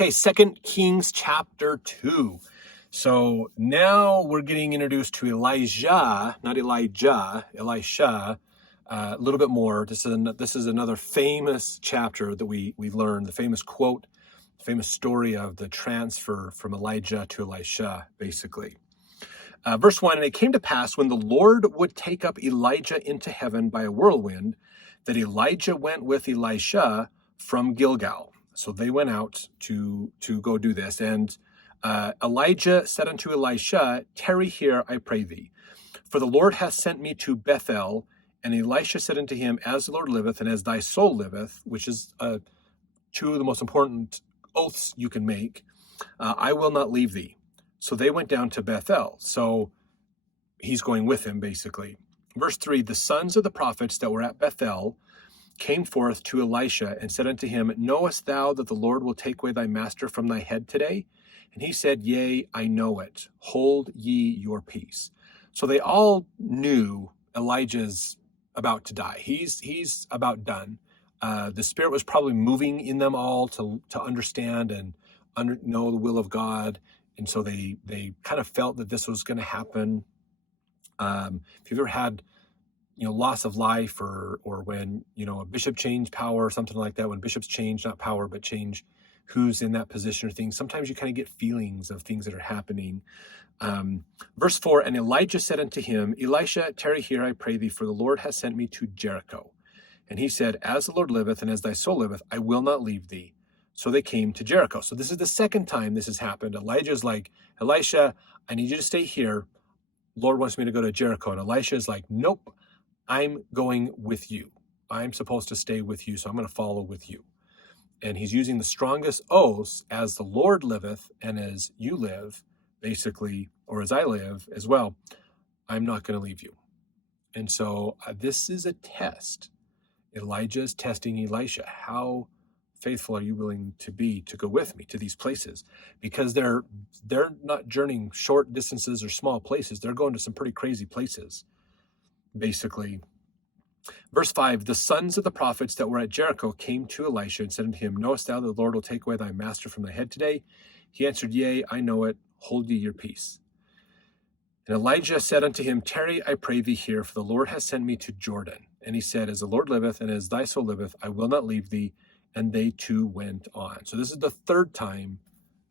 Okay, 2 Kings chapter 2. So now we're getting introduced to Elijah, not Elijah, Elisha, a little bit more. This is another famous chapter that we learned, the famous quote, the famous story of the transfer from Elijah to Elisha, basically. Verse 1, and it came to pass when the Lord would take up Elijah into heaven by a whirlwind, that Elijah went with Elisha from Gilgal. So they went out to go do this. And Elijah said unto Elisha, tarry here, I pray thee. For the Lord hath sent me to Bethel. And Elisha said unto him, as the Lord liveth, and as thy soul liveth, which is two of the most important oaths you can make, I will not leave thee. So they went down to Bethel. So he's going with him, basically. Verse 3, the sons of the prophets that were at Bethel came forth to Elisha and said unto him, knowest thou that the Lord will take away thy master from thy head today? And he said, yea, I know it. Hold ye your peace. So they all knew Elijah's about to die. He's about done. The Spirit was probably moving in them all to understand and know the will of God. And so they kind of felt that this was going to happen. If you've ever had loss of life or when, a bishop changed power or something like that, when bishops change, not power, but change who's in that position or things, sometimes you kind of get feelings of things that are happening. Verse 4, and Elijah said unto him, Elisha, tarry here, I pray thee, for the Lord hath sent me to Jericho. And he said, as the Lord liveth, and as thy soul liveth, I will not leave thee. So they came to Jericho. So this is the second time this has happened. Elijah's like, Elisha, I need you to stay here. Lord wants me to go to Jericho. And Elisha is like, nope, I'm going with you. I'm supposed to stay with you, so I'm going to follow with you. And he's using the strongest oaths, as the Lord liveth and as you live, basically, or as I live as well, I'm not going to leave you. And so this is a test. Elijah is testing Elisha. How faithful are you willing to be to go with me to these places? Because they're not journeying short distances or small places. They're going to some pretty crazy places, basically. Verse 5, the sons of the prophets that were at Jericho came to Elisha and said unto him, knowest thou that the Lord will take away thy master from thy head today? He answered, yea, I know it. Hold ye your peace. And Elijah said unto him, tarry, I pray thee here, for the Lord hath sent me to Jordan. And he said, as the Lord liveth, and as thy soul liveth, I will not leave thee. And they two went on. So this is the third time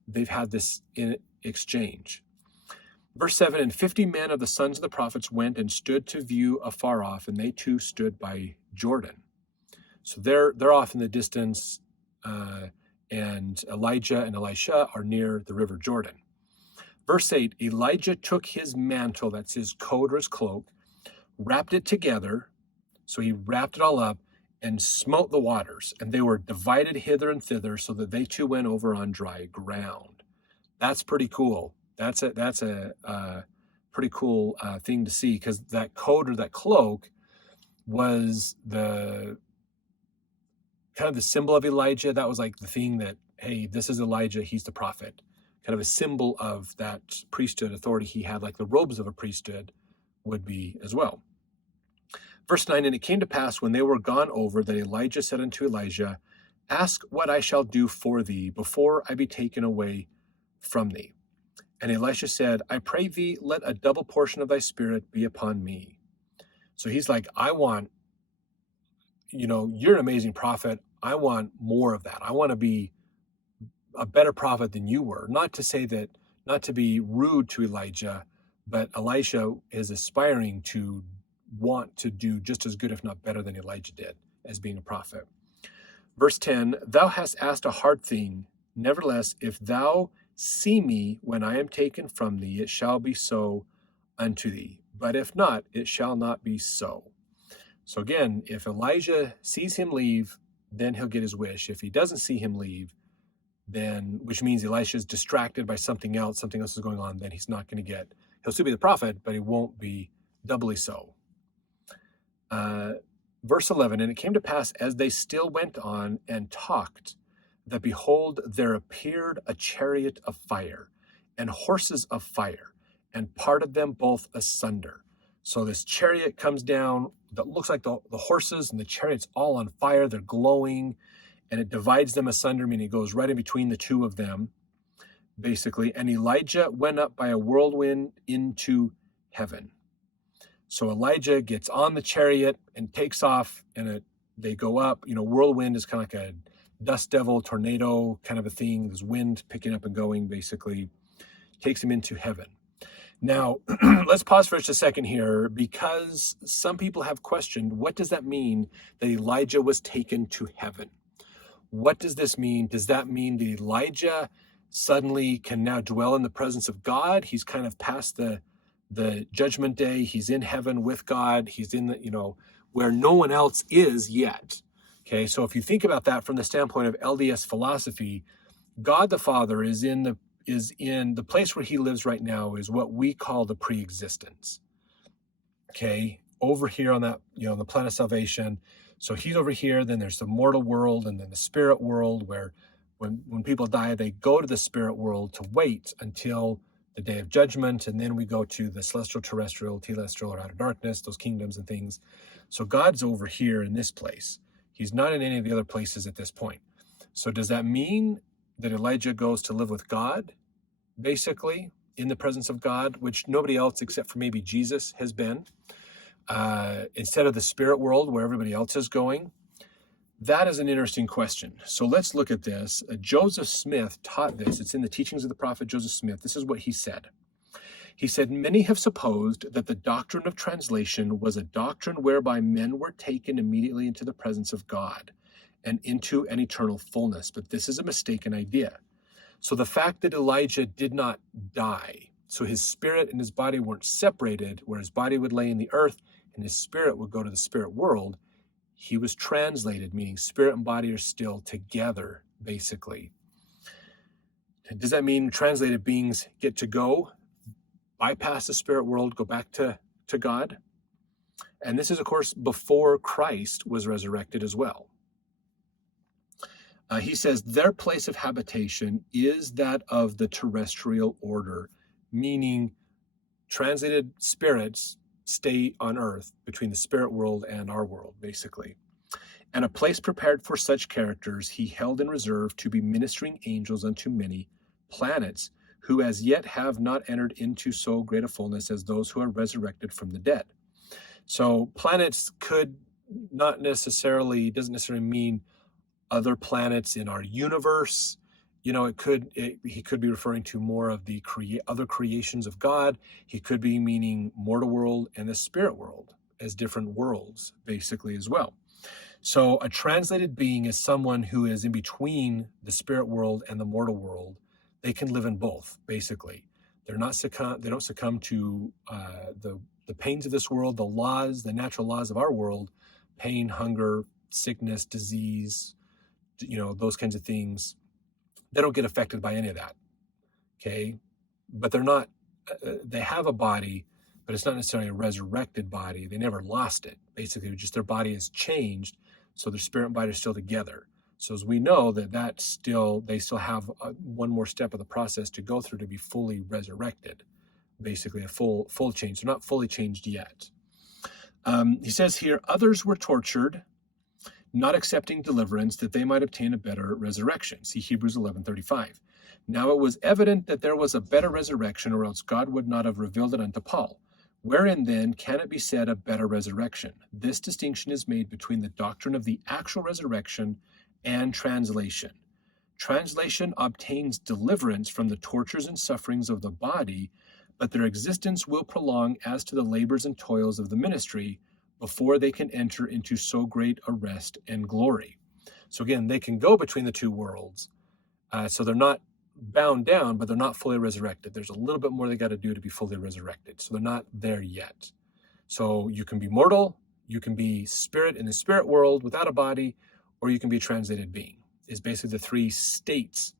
they've had this in exchange. Verse 7, and 50 men of the sons of the prophets went and stood to view afar off, and they too stood by Jordan. So they're off in the distance, and Elijah and Elisha are near the river Jordan. Verse 8, Elijah took his mantle, that's his coat or his cloak, wrapped it together, so he wrapped it all up, and smote the waters, and they were divided hither and thither, so that they too went over on dry ground. That's pretty cool. That's a pretty cool thing to see, because that coat or that cloak was the kind of the symbol of Elijah. That was like the thing that, hey, this is Elijah, he's the prophet. Kind of a symbol of that priesthood authority he had, like the robes of a priesthood would be as well. Verse 9, and it came to pass when they were gone over that Elijah said unto Elijah, ask what I shall do for thee before I be taken away from thee. And Elisha said, I pray thee, let a double portion of thy spirit be upon me. So he's like, I want, you're an amazing prophet. I want more of that. I want to be a better prophet than you were. Not to say that, not to be rude to Elijah, but Elisha is aspiring to want to do just as good, if not better, than Elijah did as being a prophet. Verse 10, thou hast asked a hard thing. Nevertheless, if thou see me when I am taken from thee, it shall be so unto thee. But if not, it shall not be so. So again, if Elijah sees him leave, then he'll get his wish. If he doesn't see him leave, then, which means Elisha is distracted by something else is going on, then he's not going to he'll still be the prophet, but he won't be doubly so. Verse 11, and it came to pass as they still went on and talked, that behold, there appeared a chariot of fire and horses of fire, and parted them both asunder. So this chariot comes down that looks like the horses and the chariot's all on fire. They're glowing, and it divides them asunder, meaning it goes right in between the two of them, basically. And Elijah went up by a whirlwind into heaven. So Elijah gets on the chariot and takes off, and they go up. Whirlwind is kind of like a dust devil, tornado kind of a thing. There's wind picking up and going, basically. Takes him into heaven. Now, let's pause for just a second here, because some people have questioned, what does that mean that Elijah was taken to heaven? What does this mean? Does that mean that Elijah suddenly can now dwell in the presence of God? He's kind of past the judgment day. He's in heaven with God. He's in where no one else is yet. Okay, so if you think about that from the standpoint of LDS philosophy, God the Father is in the place where he lives right now, is what we call the pre-existence. Okay, over here on that, the planet of salvation. So he's over here, then there's the mortal world, and then the spirit world, where when people die, they go to the spirit world to wait until the day of judgment, and then we go to the celestial, terrestrial, telestial, or outer darkness, those kingdoms and things. So God's over here in this place. He's not in any of the other places at this point. So does that mean that Elijah goes to live with God, basically, in the presence of God, which nobody else except for maybe Jesus has been, instead of the spirit world where everybody else is going? That is an interesting question. So let's look at this. Joseph Smith taught this. It's in the teachings of the prophet Joseph Smith. This is what he said. He said, "Many have supposed that the doctrine of translation was a doctrine whereby men were taken immediately into the presence of God and into an eternal fullness. But this is a mistaken idea. So the fact that Elijah did not die, so his spirit and his body weren't separated, where his body would lay in the earth and his spirit would go to the spirit world, he was translated, meaning spirit and body are still together, basically. Does that mean translated beings get to go, bypass the spirit world, go back to God? And this is, of course, before Christ was resurrected as well. He says, their place of habitation is that of the terrestrial order, meaning translated spirits stay on earth between the spirit world and our world, basically. And a place prepared for such characters he held in reserve to be ministering angels unto many planets, who as yet have not entered into so great a fullness as those who are resurrected from the dead. So planets doesn't necessarily mean other planets in our universe. He could be referring to more of the other creations of God. He could be meaning mortal world and the spirit world as different worlds, basically, as well. So a translated being is someone who is in between the spirit world and the mortal world. They can live in both, basically. They don't succumb to the pains of this world, the natural laws of our world, pain, hunger, sickness, disease, those kinds of things. They don't get affected by any of that, okay? But they have a body, but it's not necessarily a resurrected body. They never lost it. Basically, just their body has changed, so their spirit and body are still together. So as we know they still have one more step of the process to go through to be fully resurrected, basically a full change. They're not fully changed yet. He says here, others were tortured, not accepting deliverance, that they might obtain a better resurrection. See Hebrews 11:35. Now it was evident that there was a better resurrection, or else God would not have revealed it unto Paul. Wherein then can it be said a better resurrection? This distinction is made between the doctrine of the actual resurrection and translation. Translation obtains deliverance from the tortures and sufferings of the body, but their existence will prolong as to the labors and toils of the ministry, before they can enter into so great a rest and glory. So again, they can go between the two worlds. So they're not bound down, but they're not fully resurrected. There's a little bit more they got to do to be fully resurrected. So they're not there yet. So you can be mortal, you can be spirit in the spirit world without a body, or you can be a translated being. Is basically the three states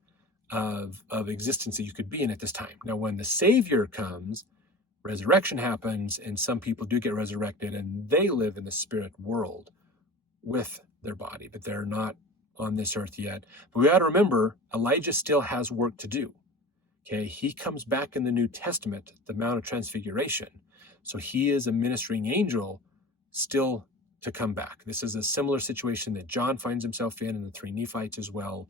of existence that you could be in at this time. Now, when the Savior comes, resurrection happens, and some people do get resurrected, and they live in the spirit world with their body, but they're not on this earth yet. But we got to remember, Elijah still has work to do. Okay, he comes back in the New Testament, the Mount of Transfiguration. So he is a ministering angel still to come back. This is a similar situation that John finds himself in, and the three Nephites as well.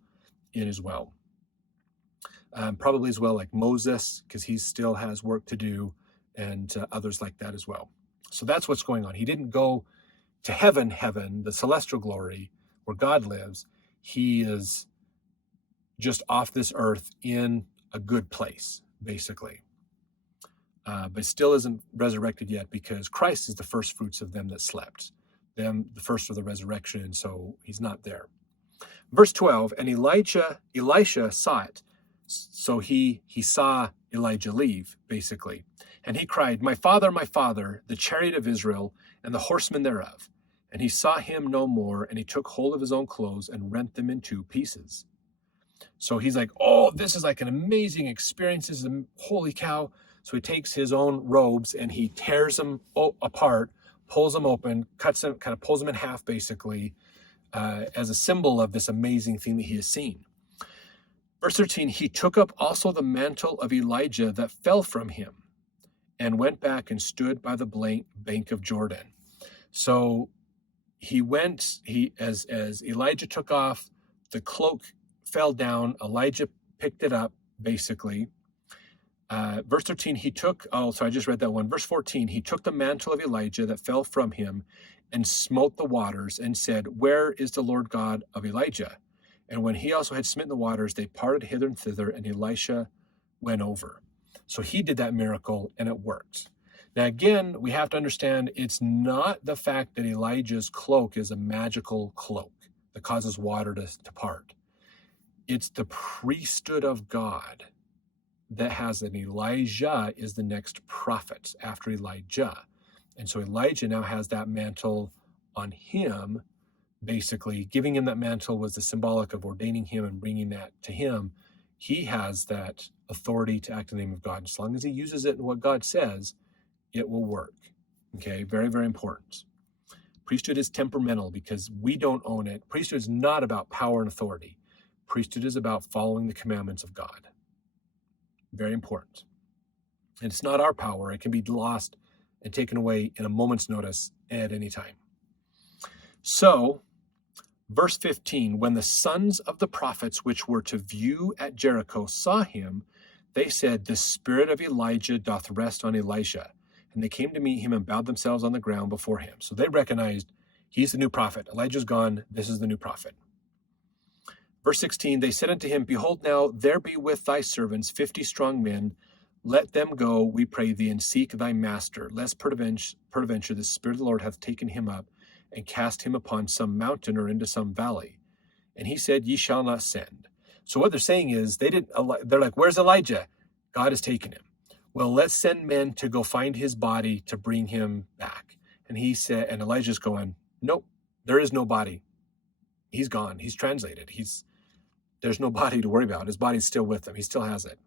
Probably as well like Moses, because he still has work to do, and others like that as well. So that's what's going on. He didn't go to heaven, the celestial glory where God lives. He is just off this earth in a good place, basically. But still isn't resurrected yet, because Christ is the first fruits of them that slept, them the first of the resurrection, and so he's not there. Verse 12, and Elisha saw it. So he saw Elijah leave, basically. And he cried, my father, the chariot of Israel, and the horsemen thereof. And he saw him no more, and he took hold of his own clothes and rent them in two pieces. So he's like, oh, this is like an amazing experience. This is holy cow. So he takes his own robes and he tears them apart, pulls them open, cuts them, kind of pulls them in half, basically, as a symbol of this amazing thing that he has seen. Verse 13, he took up also the mantle of Elijah that fell from him and went back and stood by the bank of Jordan. So he went, as Elijah took off, the cloak fell down, Elijah picked it up, basically. Verse 13, I just read that one. Verse 14, he took the mantle of Elijah that fell from him and smote the waters and said, where is the Lord God of Elijah? And when he also had smitten the waters, they parted hither and thither, and Elisha went over. So he did that miracle, and it worked. Now, again, we have to understand it's not the fact that Elijah's cloak is a magical cloak that causes water to part. It's the priesthood of God that has that Elijah is the next prophet after Elijah. And so Elijah now has that mantle on him. Basically, giving him that mantle was the symbolic of ordaining him and bringing that to him. He has that authority to act in the name of God. As long as he uses it in what God says, it will work. Okay, very, very important. Priesthood is temperamental because we don't own it. Priesthood is not about power and authority. Priesthood is about following the commandments of God. Very important. And it's not our power. It can be lost and taken away in a moment's notice at any time. So, verse 15, when the sons of the prophets which were to view at Jericho saw him, they said, the spirit of Elijah doth rest on Elisha. And they came to meet him and bowed themselves on the ground before him. So they recognized he's the new prophet. Elijah's gone. This is the new prophet. Verse 16, they said unto him, behold, now there be with thy servants 50 strong men. Let them go, we pray thee, and seek thy master, lest peradventure the Spirit of the Lord hath taken him up and cast him upon some mountain or into some valley. And he said, ye shall not send. So what they're saying is, they're like, where's Elijah? God has taken him. Well, let's send men to go find his body to bring him back. And he said, and Elijah's going, nope, there is no body. He's gone. He's translated. There's no body to worry about. His body's still with him. He still has it.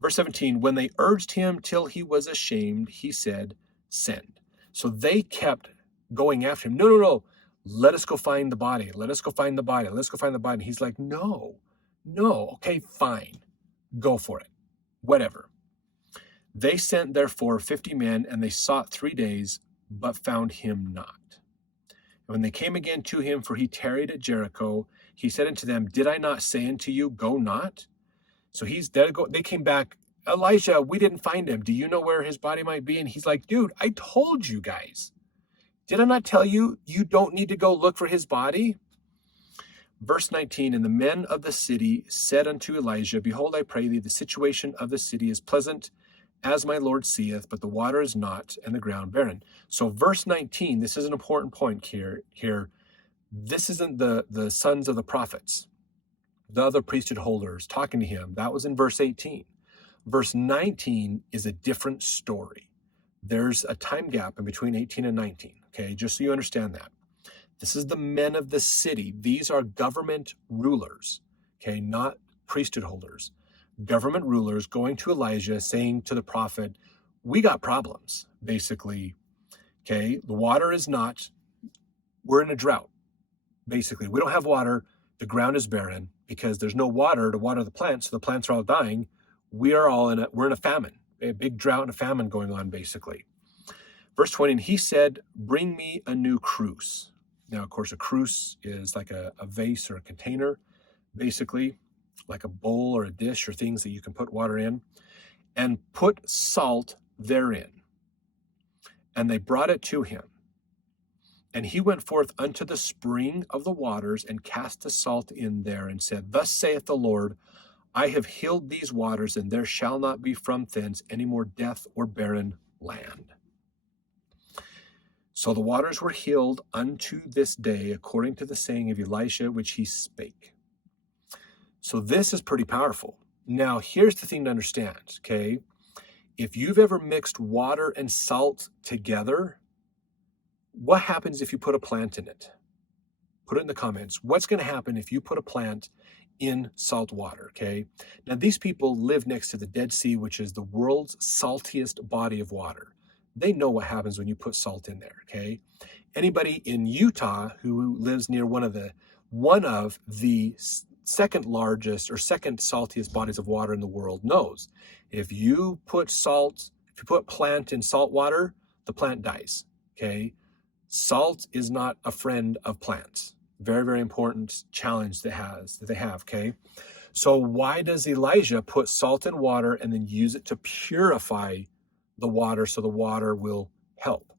Verse 17, when they urged him till he was ashamed, he said, send. So they kept going after him. No. Let us go find the body. Let us go find the body. Let's go find the body. And he's like, no. Okay, fine. Go for it. Whatever. They sent therefore 50 men, and they sought 3 days, but found him not. And when they came again to him, for he tarried at Jericho, he said unto them, did I not say unto you, go not? So they came back, Elijah, we didn't find him. Do you know where his body might be? And he's like, dude, I told you guys. Did I not tell you, you don't need to go look for his body? Verse 19, and the men of the city said unto Elijah, behold, I pray thee, the situation of the city is pleasant, as my Lord seeth, but the water is not, and the ground barren. So verse 19, this is an important point here. This isn't the sons of the prophets, the other priesthood holders talking to him. That was in verse 18. Verse 19 is a different story. There's a time gap in between 18 and 19, okay, just so you understand that. This is the men of the city. These are government rulers, okay, not priesthood holders. Government rulers going to Elijah saying to the prophet, we got problems, basically, okay? The water is not, we're in a drought, basically. We don't have water. The ground is barren because there's no water to water the plants, so the plants are all dying. We're in a famine, a big drought and a famine going on, basically. Verse 20, and he said, bring me a new cruse. Now, of course, a cruse is like a vase or a container, basically, like a bowl or a dish or things that you can put water in, and put salt therein. And they brought it to him. And he went forth unto the spring of the waters and cast the salt in there and said, thus saith the Lord, I have healed these waters, and there shall not be from thence any more death or barren land. So the waters were healed unto this day, according to the saying of Elisha, which he spake. So this is pretty powerful. Now, here's the thing to understand, okay? If you've ever mixed water and salt together, what happens if you put a plant in it? Put it in the comments. What's going to happen if you put a plant in salt water, okay? Now, these people live next to the Dead Sea, which is the world's saltiest body of water. They know what happens when you put salt in there, okay? Anybody in Utah who lives near one of the second largest or second saltiest bodies of water in the world knows if you put plant in salt water, the plant dies, okay? Salt is not a friend of plants. Very, very important challenge that they have, okay? So why does Elijah put salt in water and then use it to purify the water so the water will help?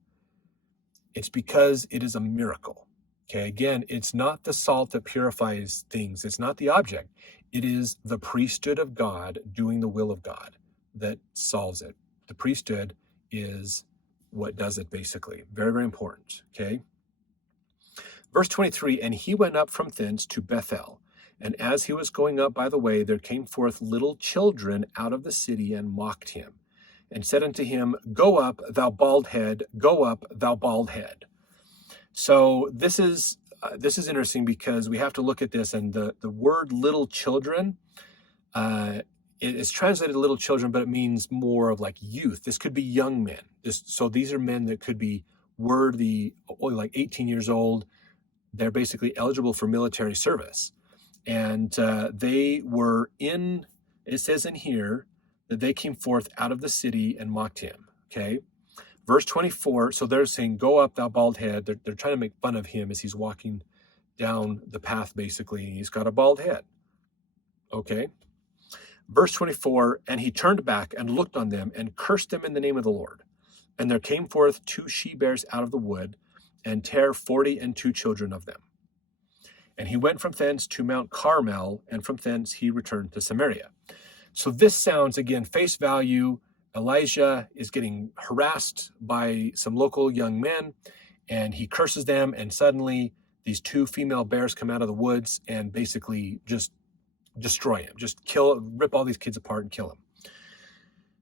It's because it is a miracle. Okay, again, it's not the salt that purifies things. It's not the object. It is the priesthood of God doing the will of God that solves it. The priesthood is what does it, basically. Very, very important, okay? Verse 23, and he went up from thence to Bethel. And as he was going up by the way, there came forth little children out of the city and mocked him, and said unto him, go up, thou bald head, go up, thou bald head. So this is interesting because we have to look at this, and the word little children, it's translated little children, but it means more of like youth. This could be young men. So these are men that could be worthy, only like 18 years old. They're basically eligible for military service. And they were it says in here that they came forth out of the city and mocked him, okay? Verse 24, so they're saying, go up, thou bald head. They're trying to make fun of him as he's walking down the path, basically. He's got a bald head, okay? Verse 24, and he turned back and looked on them and cursed them in the name of the Lord. And there came forth 2 she-bears out of the wood, and tare 42 children of them. And he went from thence to Mount Carmel, and from thence he returned to Samaria. So this sounds, again, face value. Elijah is getting harassed by some local young men, and he curses them, and suddenly these 2 female bears come out of the woods and basically just destroy him, just rip all these kids apart and kill him.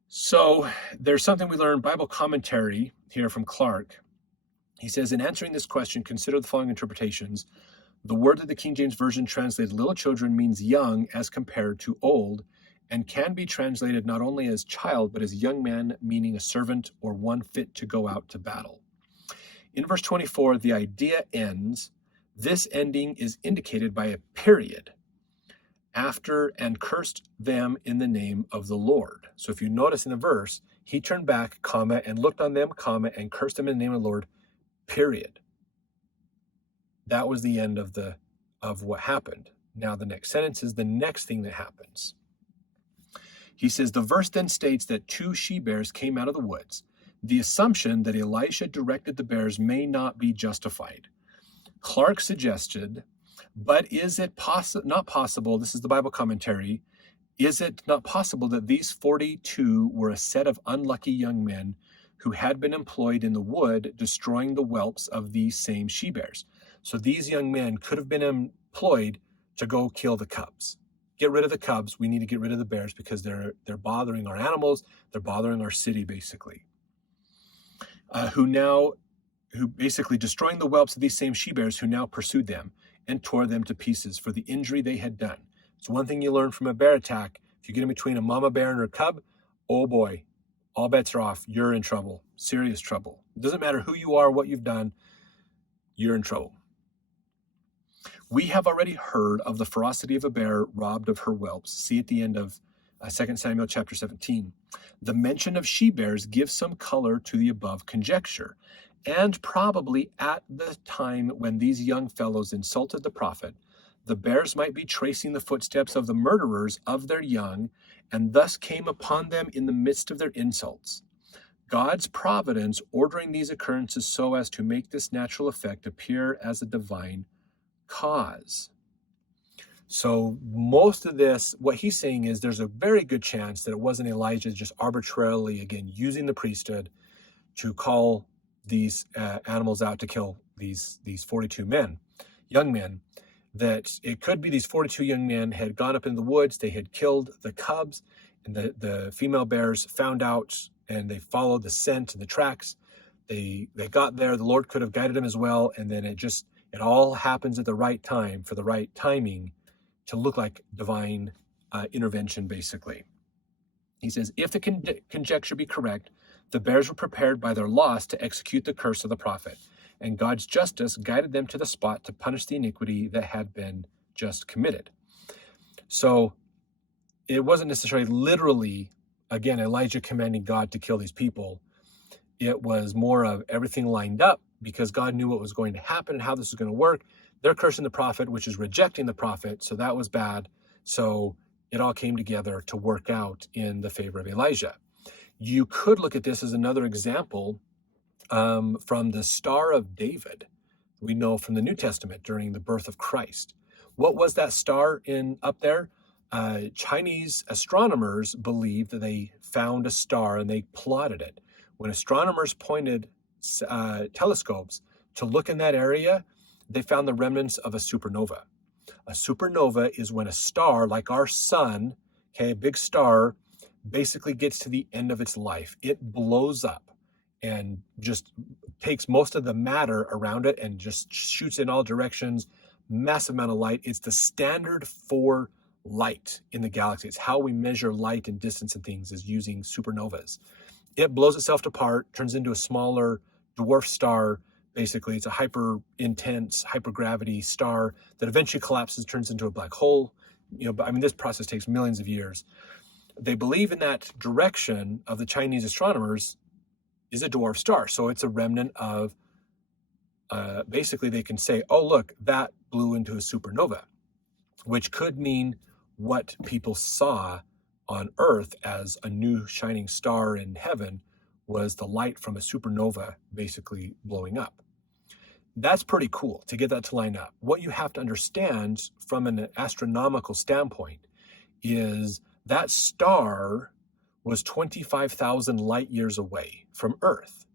So there's something we learn, Bible commentary here from Clark. He says, in answering this question, consider the following interpretations. The word that the King James Version translated little children means young as compared to old, and can be translated not only as child, but as young man, meaning a servant or one fit to go out to battle. In verse 24, the idea ends. This ending is indicated by a period after, and cursed them in the name of the Lord. So if you notice in the verse, he turned back, comma, and looked on them, comma, and cursed them in the name of the Lord, period. That was the end of what happened. Now the next sentence is the next thing that happens. He says, the verse then states that 2 she-bears came out of the woods. The assumption that Elisha directed the bears may not be justified. Clark suggested, but is it not possible, this is the Bible commentary, is it not possible that these 42 were a set of unlucky young men who had been employed in the wood, destroying the whelps of these same she-bears? So these young men could have been employed to go kill the cubs. Get rid of the cubs. We need to get rid of the bears because they're bothering our animals. They're bothering our city, basically. Who basically destroying the whelps of these same she-bears who now pursued them and tore them to pieces for the injury they had done. So one thing you learn from a bear attack, if you get in between a mama bear and her cub, oh boy, all bets are off. You're in trouble, serious trouble. It doesn't matter who you are, what you've done, you're in trouble. We have already heard of the ferocity of a bear robbed of her whelps. See at the end of 2 Samuel chapter 17. The mention of she-bears gives some color to the above conjecture, and probably at the time when these young fellows insulted the prophet, the bears might be tracing the footsteps of the murderers of their young, and thus came upon them in the midst of their insults. God's providence ordering these occurrences so as to make this natural effect appear as a divine cause. So most of this, what he's saying is there's a very good chance that it wasn't Elijah just arbitrarily, again, using the priesthood to call these animals out to kill these 42 men, young men, that it could be these 42 young men had gone up in the woods, they had killed the cubs, and the female bears found out, and they followed the scent and the tracks. They got there, the Lord could have guided them as well, and then it all happens at the right time, for the right timing, to look like divine intervention, basically. He says, if the conjecture be correct, the bears were prepared by their loss to execute the curse of the prophet, and God's justice guided them to the spot to punish the iniquity that had been just committed. So it wasn't necessarily literally, again, Elijah commanding God to kill these people. It was more of everything lined up because God knew what was going to happen and how this was going to work. They're cursing the prophet, which is rejecting the prophet, so that was bad. So it all came together to work out in the favor of Elijah. You could look at this as another example from the Star of David. We know from the New Testament during the birth of Christ. What was that star up there? Chinese astronomers believed that they found a star and they plotted it. When astronomers pointed telescopes to look in that area, they found the remnants of a supernova. A supernova is when a star, like our sun, okay, a big star, basically gets to the end of its life. It blows up and just takes most of the matter around it and just shoots in all directions, massive amount of light. It's the standard for light in the galaxy. It's how we measure light and distance and things, is using supernovas. It blows itself apart, turns into a smaller dwarf star. Basically, it's a hyper intense, hypergravity star that eventually collapses, turns into a black hole. But I mean, this process takes millions of years. They believe in that direction of the Chinese astronomers is a dwarf star. So it's a remnant of, basically they can say, oh, look, that blew into a supernova, which could mean what people saw on Earth as a new shining star in heaven was the light from a supernova basically blowing up. That's pretty cool to get that to line up. What you have to understand from an astronomical standpoint is that star was 25,000 light years away from Earth.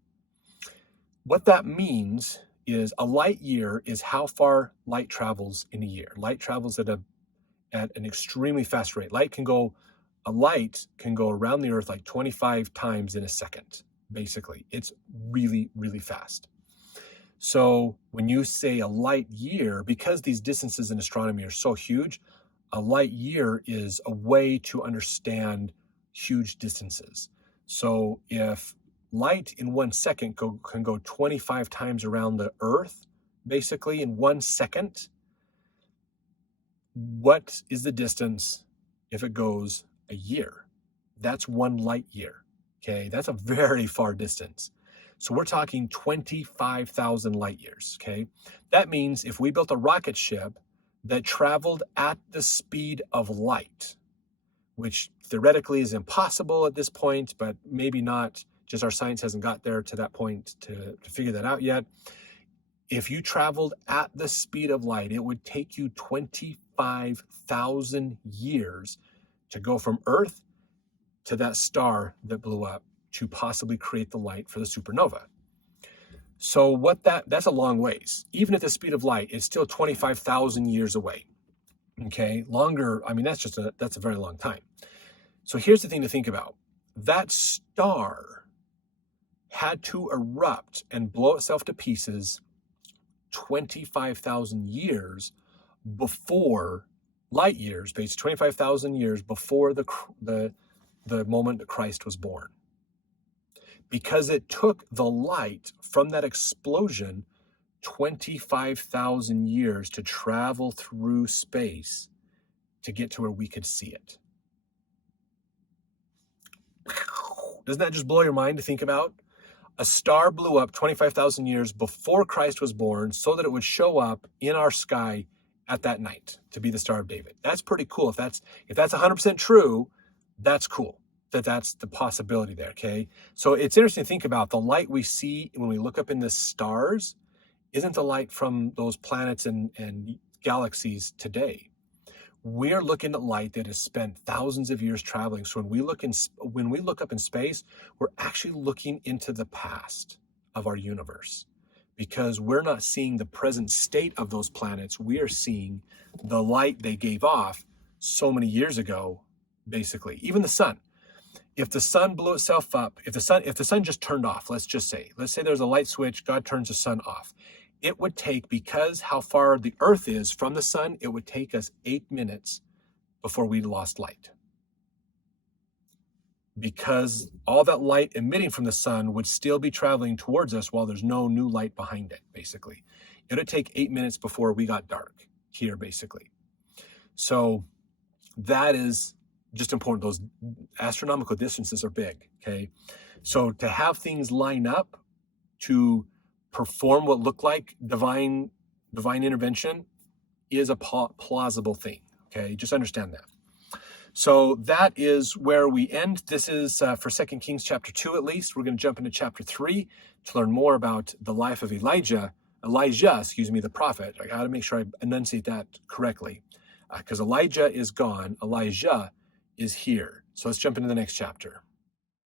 What that means is a light year is how far light travels in a year. Light travels at an extremely fast rate. A light can go around the Earth like 25 times in a second, basically. It's really, really fast. So when you say a light year, because these distances in astronomy are so huge, a light year is a way to understand huge distances. So if light in 1 second can go 25 times around the Earth, basically in 1 second, what is the distance if it goes a year? That's 1 light year, okay? That's a very far distance. So we're talking 25,000 light years, okay? That means if we built a rocket ship that traveled at the speed of light, which theoretically is impossible at this point, but maybe not, just our science hasn't got there to that point to figure that out yet. If you traveled at the speed of light, it would take you 25,000 years to go from Earth to that star that blew up to possibly create the light for the supernova. So that's a long ways. Even at the speed of light, it's still 25,000 years away. Okay, longer, I mean, that's a very long time. So here's the thing to think about. That star had to erupt and blow itself to pieces 25,000 years before, light years, basically 25,000 years before the moment that Christ was born. Because it took the light from that explosion 25,000 years to travel through space to get to where we could see it. Doesn't that just blow your mind to think about? A star blew up 25,000 years before Christ was born so that it would show up in our sky at that night to be the Star of David. That's pretty cool. If that's 100% true, that's cool. That's the possibility there, okay? So it's interesting to think about the light we see when we look up in the stars isn't the light from those planets and galaxies today. We're looking at light that has spent thousands of years traveling. So when we look up in space, we're actually looking into the past of our universe, because we're not seeing the present state of those planets. We are seeing the light they gave off so many years ago, basically. Even the sun. If the sun blew itself up, if the sun just turned off, let's say there's a light switch, God turns the sun off. It would take, because how far the earth is from the sun, it would take us 8 minutes before we lost light. Because all that light emitting from the sun would still be traveling towards us while there's no new light behind it, basically. It would take 8 minutes before we got dark here, basically. So that is just important. Those astronomical distances are big, okay? So to have things line up to perform what looked like divine intervention is a plausible thing, okay? Just understand that. So that is where we end. This is for 2 Kings chapter 2 at least. We're going to jump into chapter 3 to learn more about the life of Elijah, the prophet. I got to make sure I enunciate that correctly, because Elijah is gone, Elijah is here. So let's jump into the next chapter.